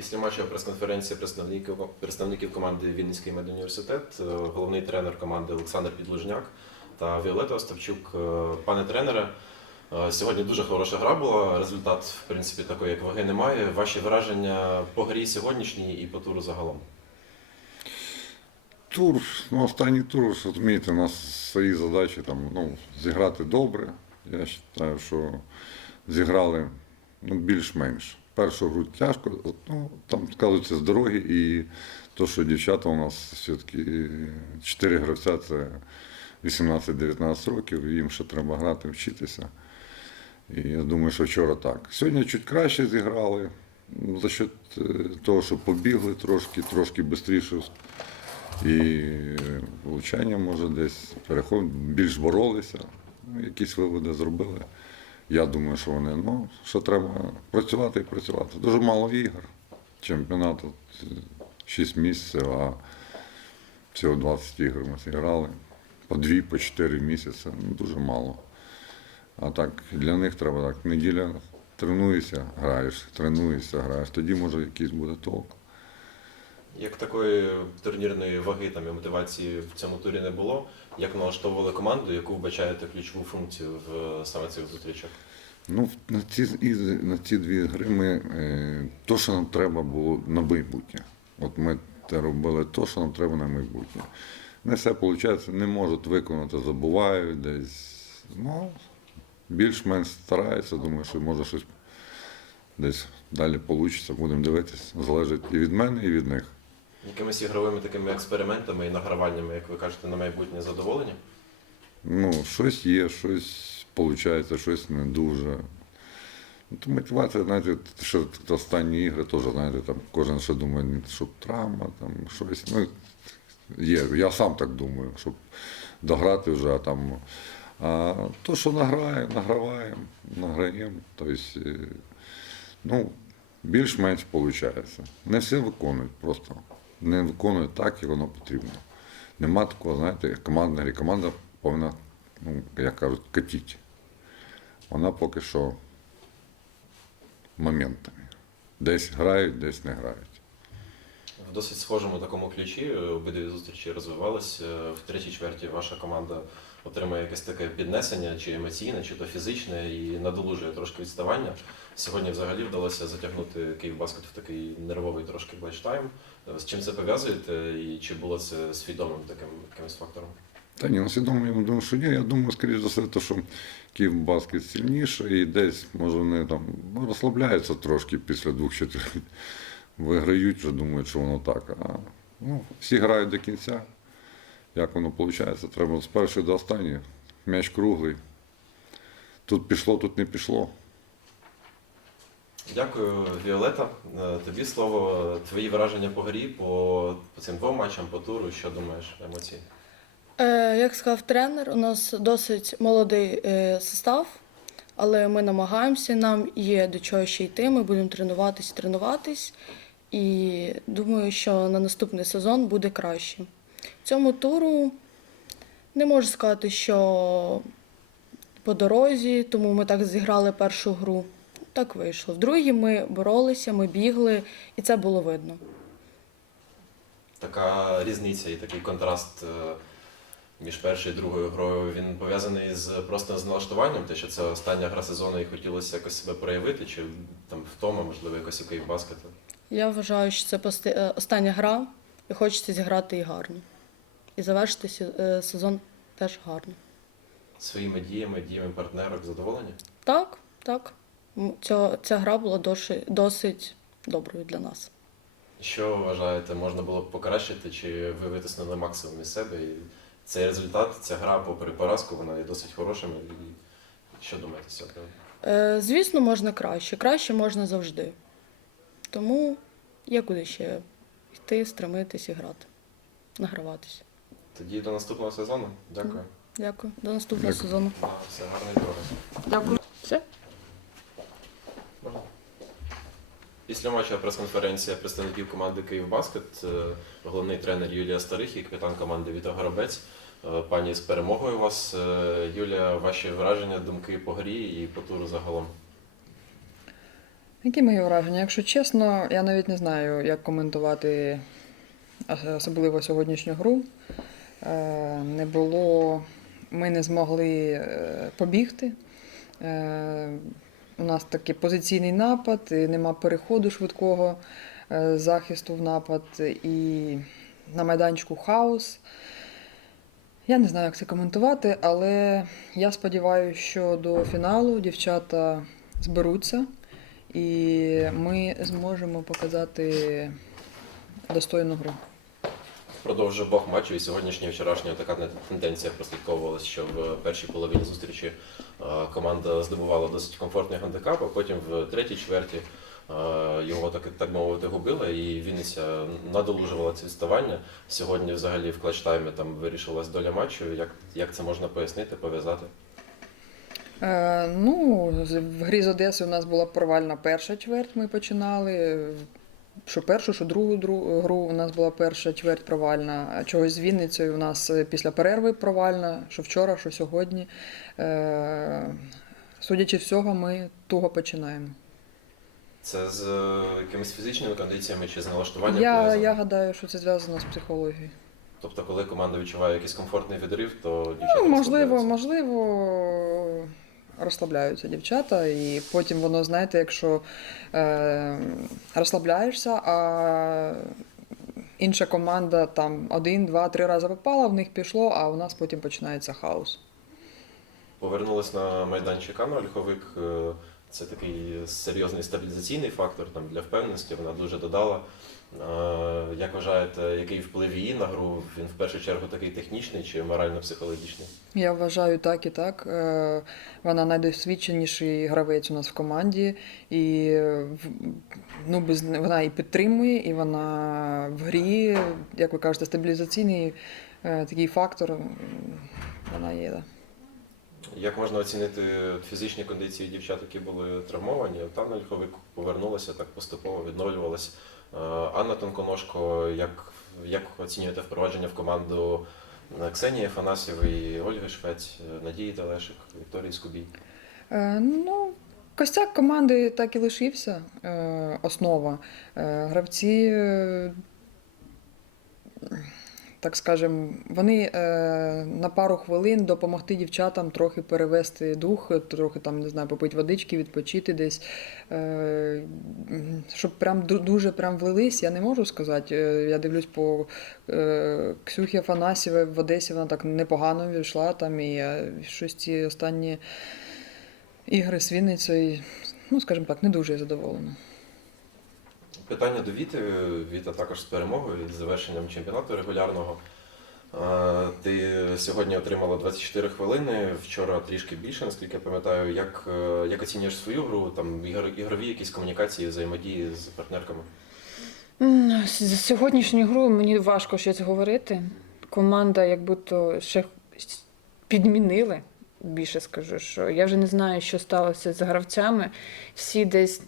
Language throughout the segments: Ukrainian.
Після матчу прес-конференція представників, представників команди Вінницький медуніверситет, е, головний тренер команди Олександр Підлужняк та Віолета Остапчук. Е, Пане тренере, е, сьогодні дуже хороша гра була. Результат, в принципі, такої, як ваги, немає. Ваші враження по грі сьогоднішній і по туру загалом. Тур, ну останній тур, розумієте, у нас свої задачі там, ну, зіграти добре. Я вважаю, що зіграли ну, більш-менш. Першу гру тяжко, ну, там сказується з дороги, і то, що дівчата у нас все-таки 4 гравця це 18-19 років, їм ще треба грати, вчитися. І я думаю, що вчора так. Сьогодні чуть краще зіграли. За счет е, того, що побігли трошки, трошки швидше і влучання, може, десь переход, більш боролися, ну, якісь виводи зробили. Я думаю, що вони, ну, що треба працювати і працювати. Дуже мало ігор. Чемпіонат 6 місяців, а всього 20 ігор ми зіграли. По 2, по 4 місяці. Ну, дуже мало. А так, для них треба так, неділя тренуєшся, граєш, тренуєшся, граєш, тоді може якийсь буде толк. Як такої турнірної ваги там і мотивації в цьому турі не було, як налаштовували команду, яку вбачаєте ключову функцію в саме цих зустрічах? Ну, на ці, із- на ці дві гри ми е, то, що нам треба було на майбутнє. От ми те робили то, що нам треба на майбутнє. Не все виходить, не можуть виконати, забувають десь. Ну, більш-менш стараються, думаю, що може щось десь далі вийде, будемо дивитися. Залежить і від мене, і від них. Якимись ігровими такими експериментами і награваннями, як ви кажете, на майбутнє задоволені? Ну, щось є, щось виходить, щось не дуже. Ну, мотивація, знаєте, що останні ігри теж, знаєте, там кожен ще думає, ні, що травма, там щось. Ну, є. Я сам так думаю, щоб дограти вже, а там. А то, що награємо, награваємо, награємо. Тобто, ну, більш-менш виходить. Не всі виконують просто. Не виконує так, як воно потрібно. Нема такого, знаєте, як командна грі. Команда повинна, ну, як кажуть, катіть. Вона поки що моментами. Десь грають, десь не грають. В досить схожому такому ключі обидві зустрічі розвивалися. Е, В третій чверті ваша команда отримає якесь таке піднесення, чи емоційне, чи то фізичне, і надолужує трошки відставання. Сьогодні взагалі вдалося затягнути Київбаскет в такий нервовий трошки блечтайм. Е, З чим це пов'язуєте, і чи було це свідомим таким якимось фактором? Та ні, ну свідомо, я думаю, що ні. Я думаю, скоріш за все, то, що Київбаскет сильніше, і десь, може, вони там розслабляються трошки після двох-чотирьох. Виграють, вже думають, що воно так. А ну, всі грають до кінця. Як воно виходить, треба з першої до останньої. М'яч круглий. Тут пішло, тут не пішло. Дякую, Віолета. Е, Тобі слово, твої враження по грі, по, по цим двом матчам, по туру. Що думаєш емоцій? Е, як сказав тренер, у нас досить молодий е, состав, але ми намагаємося, нам є до чого ще йти. Ми будемо тренуватись, тренуватись. І думаю, що на наступний сезон буде краще. Цьому туру не можу сказати, що по дорозі, тому ми так зіграли першу гру. Так вийшло. В другій ми боролися, ми бігли, і це було видно. Така різниця і такий контраст е, між першою і другою грою він пов'язаний з просто з налаштуванням, те, що це остання гра сезону і хотілося якось себе проявити, чи там втома, можливо, якось у Київбаскету. Я вважаю, що це е, остання гра, і хочеться зіграти і гарно. І завершити е, сезон теж гарно. Своїми діями, діями партнерок задоволені? Так, так. Ця, ця гра була досить, досить доброю для нас. Що ви вважаєте, можна було б покращити, чи ви витиснули максимум із себе? І цей результат, ця гра, попри поразку, вона є досить хорошим. І що думаєте з? Е, звісно, можна краще. Краще можна завжди. Тому є куди ще йти, стремитись і грати, награватися. Тоді до наступного сезону. Дякую. Дякую. До наступного Дякую. сезону. Да, все гарної дороги. Дякую. Все? Після матчу прес-конференція представників команди Київбаскет, е, головний тренер Юлія Старих і капітан команди Віта Горобець. Е, Пані з перемогою вас. Е, Юлія, ваші враження, думки по грі і по туру загалом. Які мої враження? Якщо чесно, я навіть не знаю, як коментувати ос- особливо сьогоднішню гру. Е, Не було, ми не змогли е, побігти. Е, У нас такий позиційний напад, нема переходу швидкого захисту в напад, і на майданчику хаос. Я не знаю, як це коментувати, але я сподіваюся, що до фіналу дівчата зберуться і ми зможемо показати достойну гру. Впродовж обох матчів і сьогоднішнього і вчорашнього така тенденція прослідковувалася, що в першій половині зустрічі е, команда здобувала досить комфортний гандикап, а потім в третій чверті е, його так, так мовити губила, і Вінниця надолужувала це відставання. Сьогодні, взагалі, в клатч-таймі там вирішилась доля матчу. Як, як це можна пояснити, пов'язати? Е, ну, в грі з Одеси у нас була провальна перша чверть. Ми починали. Що першу, що другу гру у нас була перша чверть провальна. А чогось з Вінницею у нас е, після перерви провальна, що вчора, що сьогодні. Е, судячи всього, ми туго починаємо. Це з е, якимись фізичними кондиціями чи з налаштуванням? Я, пов'язано? я гадаю, що це зв'язано з психологією. Тобто, коли команда відчуває якийсь комфортний відрив, то дівчата Ну, можливо, можливо, розслабляються дівчата, і потім воно, знаєте, якщо е, розслабляєшся, а інша команда там один, два, три рази попала, в них пішло, а у нас потім починається хаос. Повернулись на майданчик Анна Ольховик. Це такий серйозний стабілізаційний фактор там, для впевненості. Вона дуже додала. Е, Як вважаєте, який вплив її на гру? Він в першу чергу такий технічний чи морально-психологічний? Я вважаю так і так. Е, Вона найдосвідченіший гравець у нас в команді, і ну, без, вона і підтримує, і вона в грі, як ви кажете, стабілізаційний е, такий фактор. Вона є. Як можна оцінити фізичні кондиції дівчат, які були травмовані? От Анна Ольховик повернулася так поступово, відновлювалась. Е, Анна Тонконожко, як, як оцінюєте впровадження в команду Ксенії Афанасьєвої, Ольги Швець, е, Надії Телешик, Вікторії Скубій? Е, Ну, костяк команди так і лишився. Основа. Гравці, так скажем, вони е, на пару хвилин допомогти дівчатам трохи перевести дух, трохи там, не знаю, попити водички, відпочити десь. Е, Щоб прям дуже прям влились, я не можу сказати. Е, Я дивлюсь по Ксюхі Афанасьєвій в Одесі, вона так непогано війшла там, і щось ці останні ігри з Вінницею, ну, скажімо так, не дуже задоволена. Питання до Віти. Віта також з перемогою і завершенням чемпіонату регулярного. Ти сьогодні отримала 24 хвилини, вчора трішки більше, наскільки я пам'ятаю. Як, е, як оцінюєш свою гру, там ігрові якісь комунікації, взаємодії з партнерками? За сьогоднішню гру мені важко щось говорити. Команда, як будто ще підмінили. Більше скажу, що я вже не знаю, що сталося з гравцями. Всі десь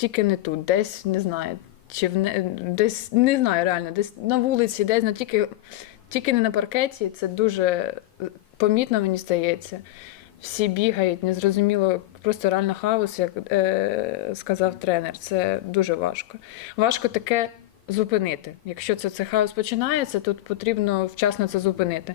тільки не тут, десь не знаю. Чи в не, десь не знаю реально, десь на вулиці, десь ну, тільки, тільки не на паркеті. Це дуже е, помітно, мені здається. Всі бігають, незрозуміло, просто реально хаос, як е, сказав тренер. Це дуже важко. Важко таке зупинити. Якщо це, це хаос починається, тут потрібно вчасно це зупинити.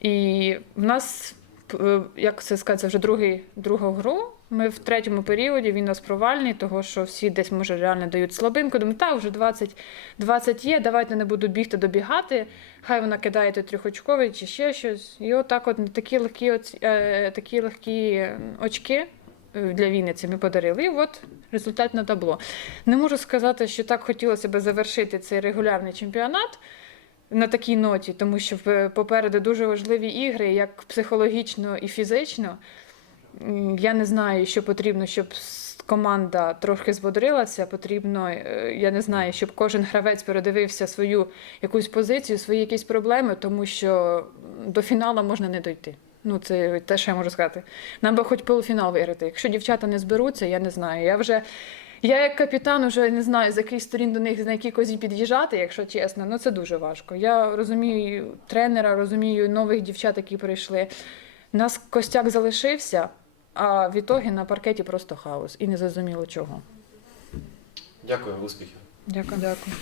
І в нас, е, як це сказати, це вже другий, другу гру. Ми в третьому періоді він нас провальний, того що всі десь може реально дають слабинку. Думаю, так, вже 20, 20 є, давайте не буду бігти, добігати. Хай вона кидає трьохочковий чи ще щось. І отак, от такі легкі, оці- е, такі легкі очки для Вінниці ми подарили. І от результат на табло. Не можу сказати, що так хотілося б завершити цей регулярний чемпіонат на такій ноті, тому що попереду дуже важливі ігри, як психологічно і фізично. Я не знаю, що потрібно, щоб команда трохи збодрилася. Потрібно, е, я не знаю, щоб кожен гравець передивився свою якусь позицію, свої якісь проблеми, тому що до фіналу можна не дойти. Ну, це те, що я можу сказати. Нам би хоч полуфінал виграти. Якщо дівчата не зберуться, я не знаю. Я вже. Я як капітан вже не знаю, з яких сторін до них на якій козі під'їжджати, якщо чесно. Ну це дуже важко. Я розумію тренера, розумію нових дівчат, які прийшли. Нас костяк залишився. А в ітогі на паркеті просто хаос і не зрозуміло чого. Дякую, успіхів. Дякую. Дякую.